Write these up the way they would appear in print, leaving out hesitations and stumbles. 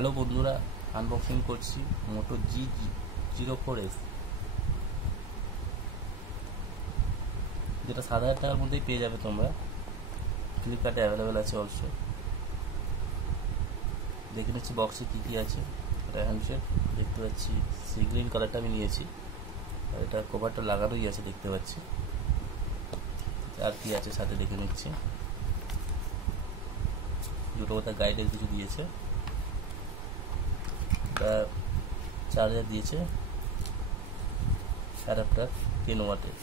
Hello বন্ধুরা, unboxing করছি মোটো G04s, যেটা 7,000 টাকার মধ্যেই পেয়ে যাবে তোমরা। ফ্লিপকার্টে অ্যাভেলেবেল আছে অলসো। দেখে নিচ্ছি বক্সে কী কী আছে। এটা হ্যান্ডসেট দেখতে পাচ্ছি, সি গ্রিন কালারটা আমি নিয়েছি, আর এটা কভারটা লাগানোই আছে দেখতে পাচ্ছি। আর কি আছে সাথে দেখে নিচ্ছি। দুটো কথা গাইডের কিছু দিয়েছে, চার্জার দিয়েছে অ্যাডাপ্টার 10 ওয়াটের,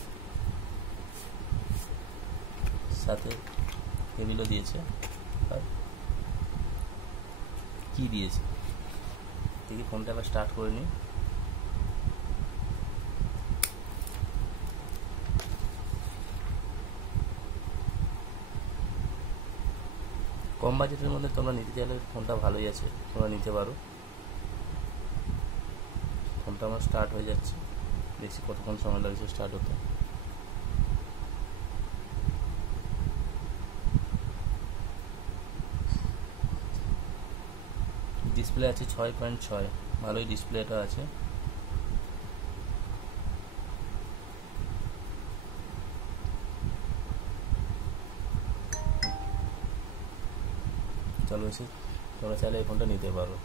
সাথে কেবিলও দিয়েছে আর কি দিয়েছে। দেখি ফোনটা আবার স্টার্ট করে নিই। কম বাজেটের মধ্যে তোমরা নিতে চাইলে ফোনটা ভালোই আছে, তোমরা নিতে পারো। ফোনটা আমার স্টার্ট হয়ে যাচ্ছে, দেখছি কতক্ষণ সময় লাগছে স্টার্ট হতে। ডিসপ্লে আছে 6.6, ভালোই ডিসপ্লেটা আছে। চলো এসে তোমরা চাইলে এই ফোনটা নিতে পারো।